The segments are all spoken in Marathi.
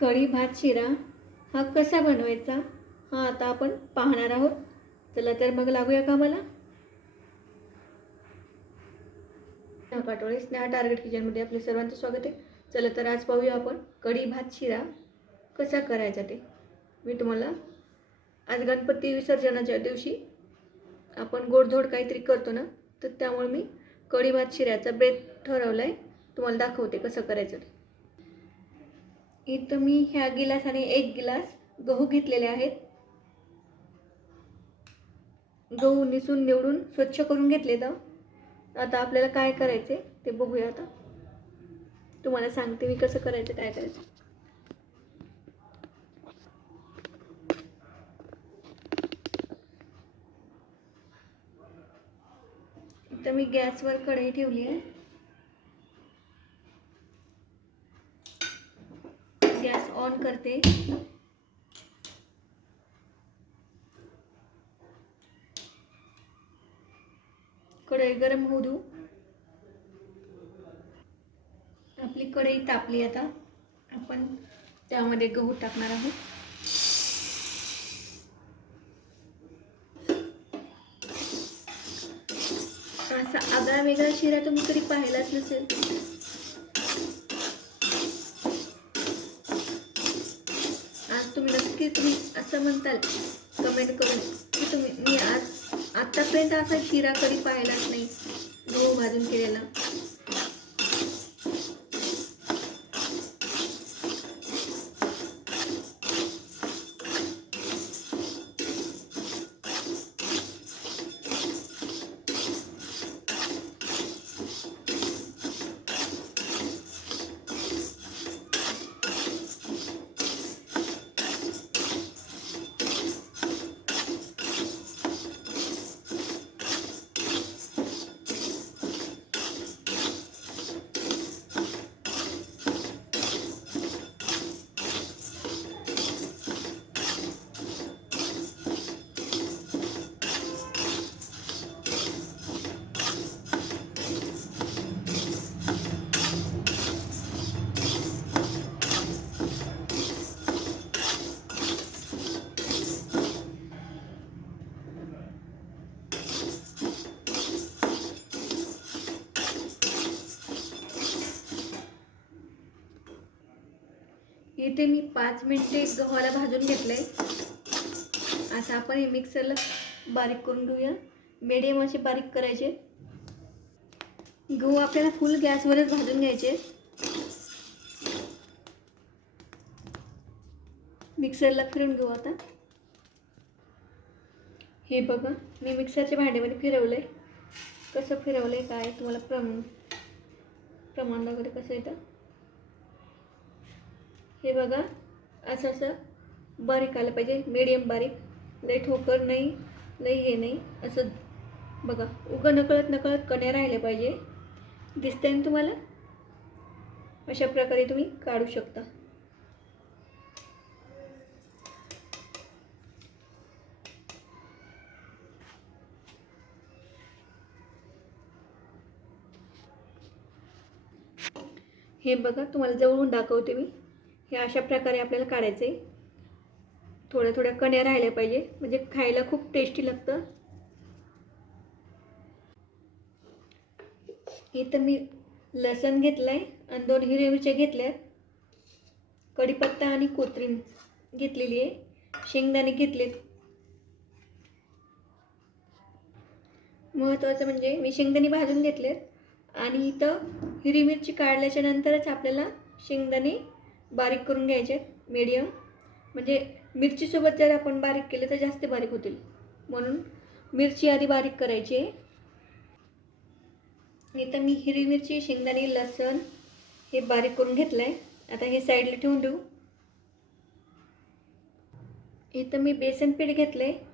कढी भात शिरा हा कसा बनवायचा हा आता आपण पाहणार आहोत. चला तर मग लागूया का मला काटोळे स्नेहा टार्गेट किचनमध्ये आपले सर्वांचं स्वागत आहे. चला तर आज पाहूया आपण कढी भात शिरा कसा करायचा ते. मी तुम्हाला आज गणपती विसर्जनाच्या दिवशी आपण गोडधोड काहीतरी करतो ना तर त्यामुळे मी कढी भात शिऱ्याचा बेत ठरवला आहे तुम्हाला दाखवते कसं करायचं ते. इथं मी ह्या गिलासाने एक गिलास गहू घेतलेले आहेत. गहू निसून निवडून स्वच्छ करून घेतले तर. आता आपल्याला काय करायचे ते बघूया आता. तुम्हाला सांगते मी कसं करायचं काय करायचं. इथं मी गॅसवर कढई ठेवली आहे गॅस ऑन करते. कढई गरम होऊ देऊ. आपली कढई तापली आता. आपण त्यामध्ये गहू टाकणार आहोत. असा आगळा वेगळा शिरा तुम्ही कधी पाहिलाच नसेल आज तुम्ही नक्की तुम्ही असं म्हणताल कमेंट करून की तुम्ही मी आज आत्तापर्यंत असा शिरा कधी पाहिलाच नाही. गहू भाजून केलेला. इथे मी पाच मिनिटे गव्हाला भाजून घेतलं आहे आता आपण हे मिक्सरला बारीक करून घेऊया. मीडियम असे बारीक करायचे. गहू आपल्याला फुल गॅसवरच भाजून घ्यायचे. मिक्सरला फिरून घेऊ आता. हे बघा मी मिक्सरच्या भांड्यामध्ये फिरवलं आहे कसं फिरवलं आहे काय? तुम्हाला प्रमाण प्रमाण वगैरे कसं येतं? हे बघा असं असं बारीक आलं पाहिजे. मीडियम बारीक. लई ठोकर नाही लई हे नाही. असं बघा उगं नकळत नकळत कण्या राहिले पाहिजे. दिसते ना तुम्हाला? अशा प्रकारे तुम्ही काढू शकता. हे बघा तुम्हाला जवळून दाखवते मी. हे अशा प्रकारे आपल्याला काढायचं आहे थोड्या थोड्या कण्या राहिल्या पाहिजे. म्हणजे खायला खूप टेस्टी लागतं. इथं मी लसण घेतलं आहे आणि दोन हिरव्या मिरच्या घेतल्या कढीपत्ता आणि कोथरीम घेतलेली आहे. शेंगदाणे घेतलेत. महत्त्वाचं म्हणजे मी शेंगदाणे भाजून घेतलेत. आणि इथं हिरवी मिरची काढल्याच्या नंतरच आपल्याला शेंगदाणे बारीक करून घ्यायचे मीडियम म्हणजे मिरचीसोबत जर आपण बारीक केले तर जास्त बारीक होतील. म्हणून मिरची आधी बारीक करायची. आहे इथं मी हिरवी मिरची शेंगदाणे लसण हे बारीक करून घेतलं आहे आता हे साईडला ठेवून देऊ. इथं मी बेसन पीठ घेतलं आहे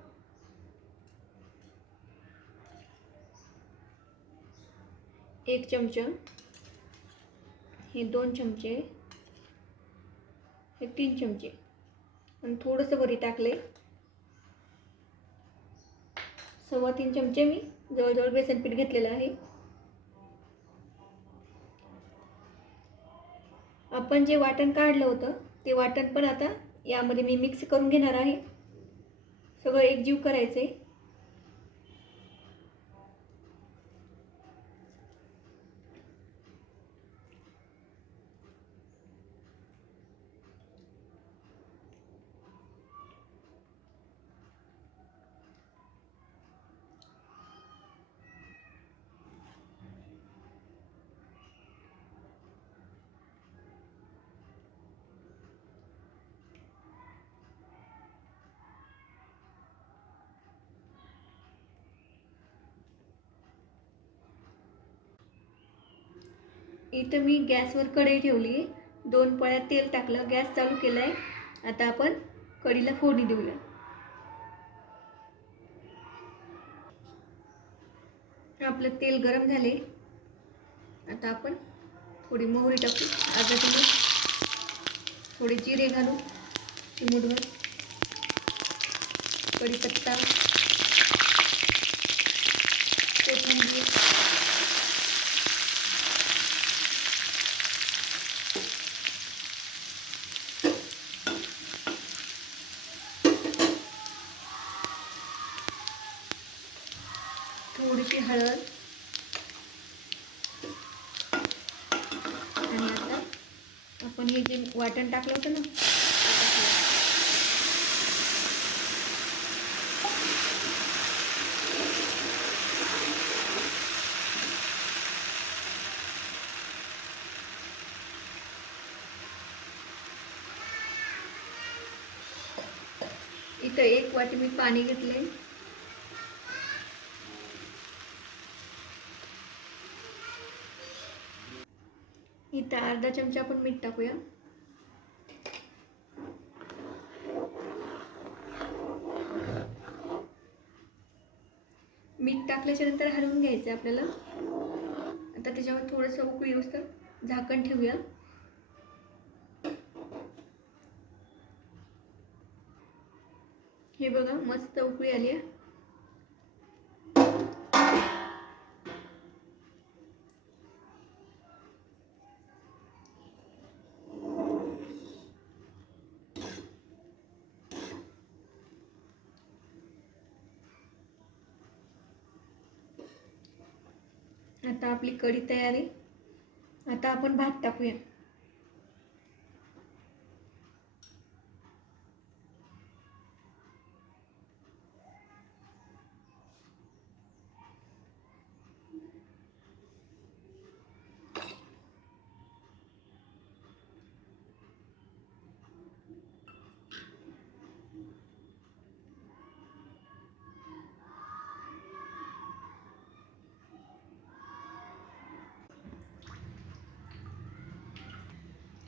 एक चमचा. हे दोन चमचे. हे तीन चमचे. आणि थोडंसं वरी टाकले. सव्वा तीन चमचे मी जवळजवळ बेसन पीठ घेतलेलं आहे. आपण जे वाटण काढलं होतं ते वाटण पण आता यामध्ये मी मिक्स करून घेणार आहे. सगळं एकजीव करायचं आहे इथं मी गॅसवर कढई ठेवली. आहे दोन पळ्यात तेल टाकलं गॅस चालू केला आहे आता आपण कढीला फोडणी देऊया. आपलं तेल गरम झाले. आता आपण थोडी मोहरी टाकू. अर्धा चमच थोडे जिरे घालू. चिमूटभर. कढीपत्ता. कोथिंबीर. थोडीशी हळद. आणि आता आपण हे जे वाटण टाकलं होतं ना इथं एक वाटी मी पाणी घेतलंय. अर्धा चमचा आपण मीठ टाकूया. मीठ टाकल्याच्या नंतर हलवून घ्यायचं आहे आपल्याला. आता त्याच्यावर थोडंसं उकळी येऊस तर झाकण ठेवूया. हे बघा मस्त उकळी आली आहे. आता आपली कढी तयार आहे. आता आपण भात टाकूया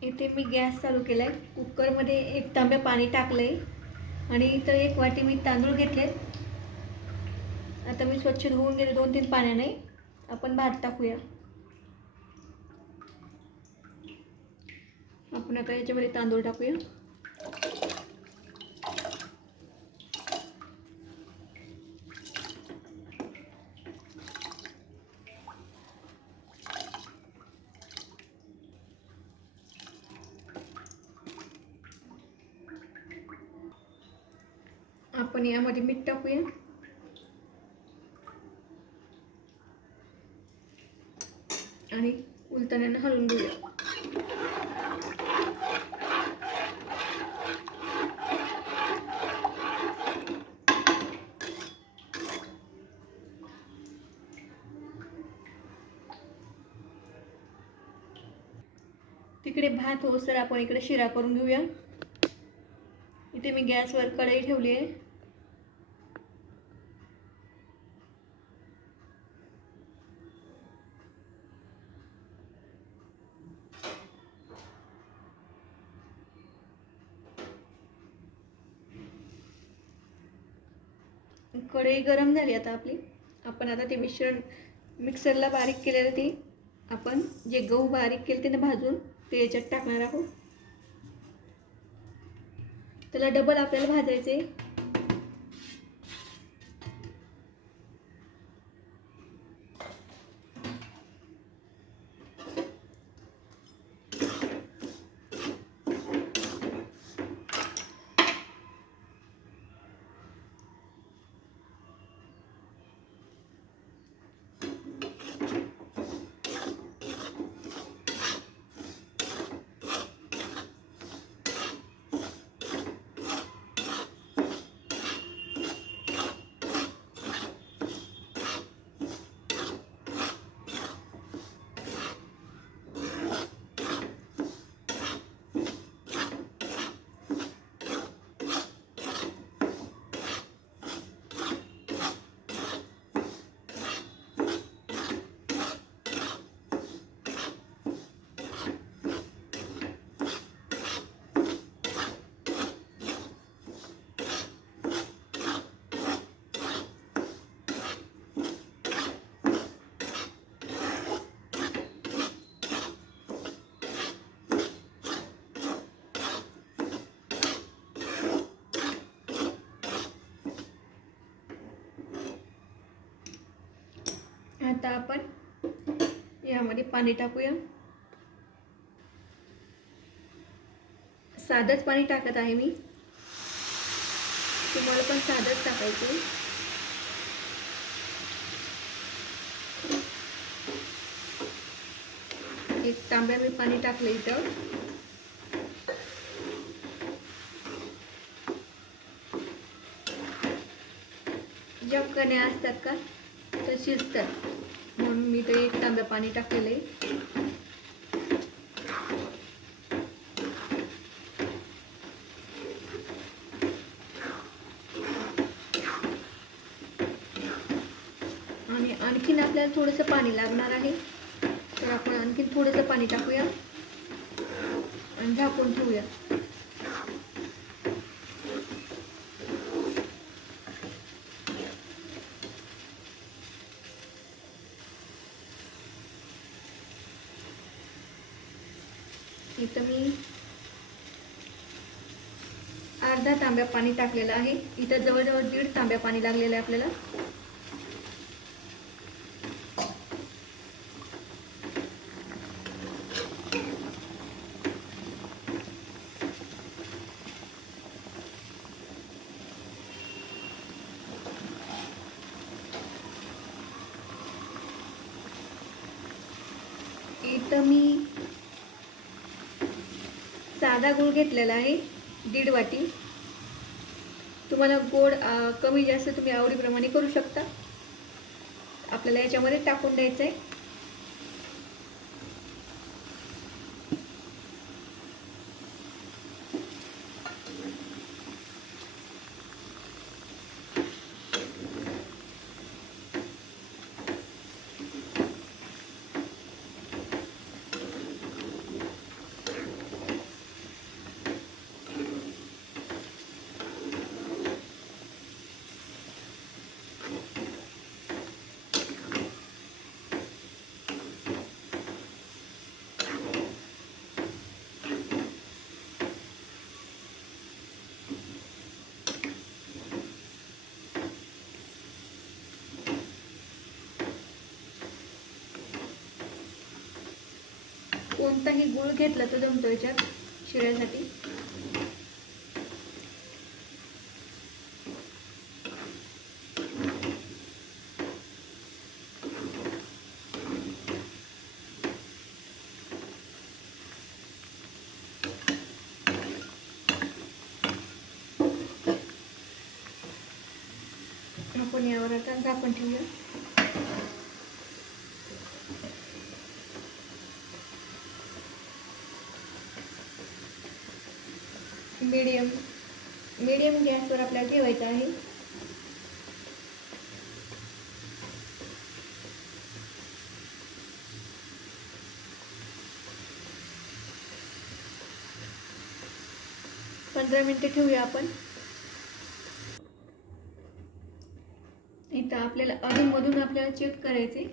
इथे मी गॅस चालू केला आहे कुकरमध्ये एक तांब्या पाणी टाकलं आहे आणि इथं एक वाटी मी तांदूळ घेतले आता मी स्वच्छ धुवून गेले दोन तीन पाण्याने आपण भात टाकूया. आपण आता याच्यामध्ये तांदूळ टाकूया आपण यामध्ये मीठ टाकूया. आणि उलटण्यानं हलवून घेऊया. तिकडे भात होसर आपण इकडे शिरा करून घेऊया. इथे मी गॅसवर कढई ठेवली आहे. कढई गरम झाली आता आपली. आपण आता ते मिश्रण मिक्सरला बारीक केलेलं ते आपण जे गहू बारीक केले ते ना भाजून ते याच्यात टाकणार आहोत. त्याला डबल आपल्याला भाजायचे. आता आपण यामध्ये पाणी टाकूया. साधंच पाणी टाकत आहे मी. तुम्हाला पण साधंच टाकायचं एक तांब्या मी पाणी टाकलं इथं. जप कण्या असतात का तर शिजतात. मी इथे एक तांब्या पाणी टाकलेलं आहे. आणि आणखीन आपल्याला थोडंसं पाणी लागणार आहे. तर आपण आणखीन थोडंसं पाणी टाकूया आणि झाकून ठेवूया इथं मी अर्धा तांब्या पाणी टाकलेलं आहे. इथं जवळजवळ दीड तांब्या पाणी लागलेलं आहे आपल्याला इथं मी साधा गूळ घेतलेला आहे दीड वाटी. तुम्हाला गोड कमी जास्त तुम्ही आवडीप्रमाणे करू शकता. आपल्याला याच्यामध्ये टाकून द्यायचं आहे कोणताही गुळ घेतला तर जमतो याच्यात शिऱ्यासाठी आपण यावर आता झाकण ठेवूया मीडियम मीडियम आपल्याला ठेवायचं आहे. पंधरा मिनटं ठेवूया आपण. इथं आपल्याला अधूनमधून आपल्याला चेक करायचे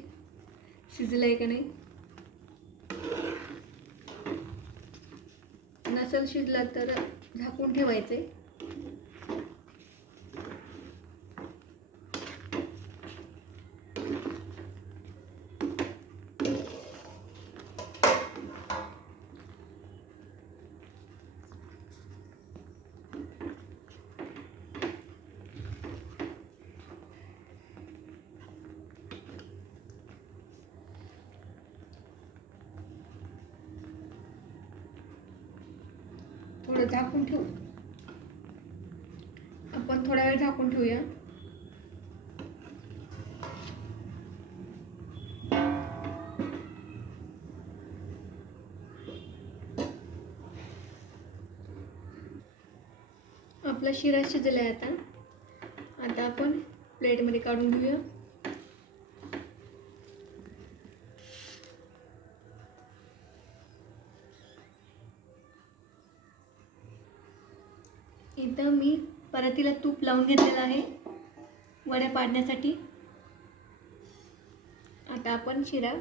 शिजलंय का नाही? नसेल शिजलं तर झाकून ठेवायचे थोडं झाकून ठेवू आपण थोडा वेळ झाकून ठेवूया. आपला शिरा शिजला आहे आता. आता आपण प्लेटमध्ये काढून घेऊया इथं मी तिला तूप लावून घेतलेलं आहे. वड्या पाडण्यासाठी. आता आपण शिरा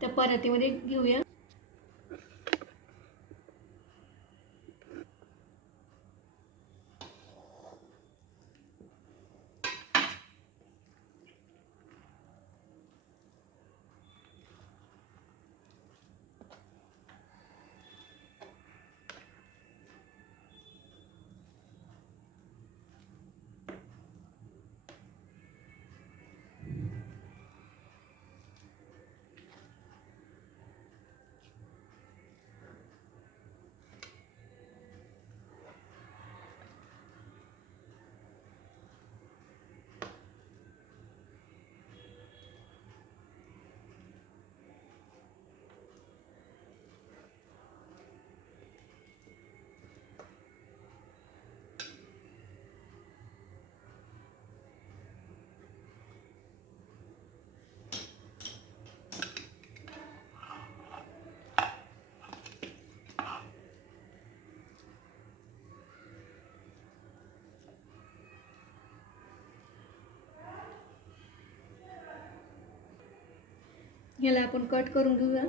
त्या परातीमध्ये घेऊया. याला आपण कट करून घेऊया.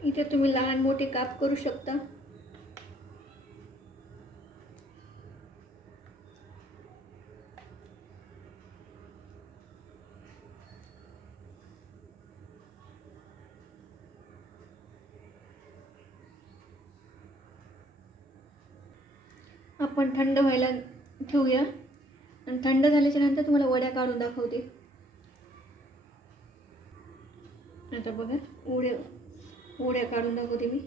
इथे तुम्ही लहान मोठे काप करू शकता. आपण थंड व्हायला ठेवूया. आणि थंड झाल्याच्यानंतर तुम्हाला वड्या काढून दाखवते. आता बघा उड्या उड्या काढून दाखवते मी.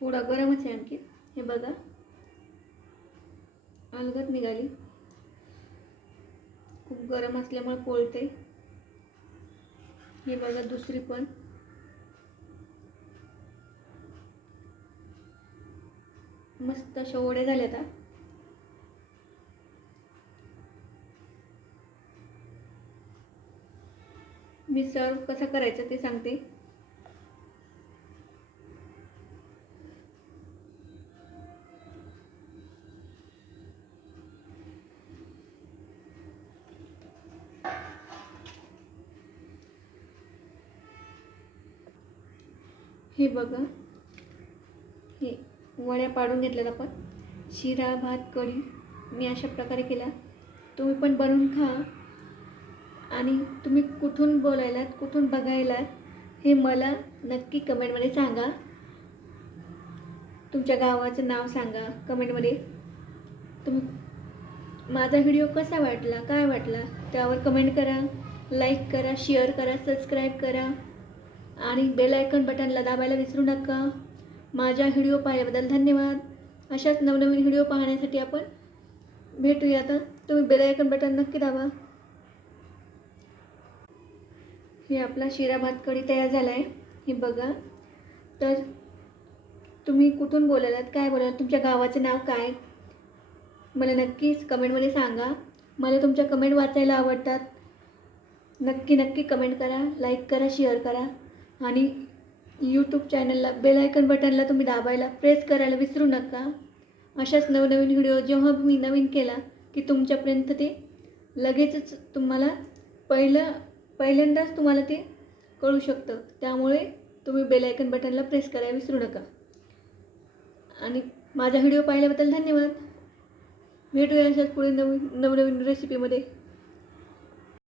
थोडा गरमच आहे आणखी. हे बघा. अलगत निघाली. गरम असल्यामुळे पोळते हे बघा दुसरी पण. मस्त अशा ओढे झाल्या आता मी सर्व कसं करायचं ते सांगते. हे बघा. हे वड्या पाडून घेतल्यात आपण. शिरा भात कढी मी अशा प्रकारे केला तुम्ही पण बनवून खा. आणि तुम्ही कुठून बोलायलात कुठून बघायलात हे मला नक्की कमेंटमध्ये सांगा. तुमच्या गावाचं नाव सांगा कमेंटमध्ये. तुम्ही माझा व्हिडिओ कसा वाटला काय वाटला त्यावर कमेंट करा. लाईक करा शेअर करा सबस्क्राईब करा. आणि बेल आयकॉन बटनला दाबायला विसरू नका. माझ्या व्हिडिओ पाहिल्याबद्दल धन्यवाद. अशाच नवनवीन व्हिडिओ पाहण्यासाठी आपण भेटूया आता. तुम्ही बेल आयकॉन बटन नक्की दाबा. हे आपला शिरा भात कढी तयार झाला आहे हे बघा. तर तुम्ही कुठून बोलालात काय बोलालात तुमच्या गावाचं नाव काय? मला नक्कीच कमेंटमध्ये सांगा. मला तुमच्या कमेंट वाचायला आवडतात. नक्की नक्की कमेंट करा लाईक करा शेअर करा. आणि यूट्यूब चॅनलला बेल आयकन बटनला तुम्ही दाबायला प्रेस करायला विसरू नका. अशाच नवनवीन व्हिडिओ जेव्हा मी नवीन केला की तुमच्यापर्यंत ते लगेचच तुम्हाला पहिलं पहिल्यांदाच तुम्हाला ते कळू शकतं. त्यामुळे तुम्ही बेल आयकन बटनला प्रेस करायला विसरू नका. आणि माझा व्हिडिओ पाहिल्याबद्दल धन्यवाद. भेटूया अशाच पुढे नवीन नवनवीन रेसिपीमध्ये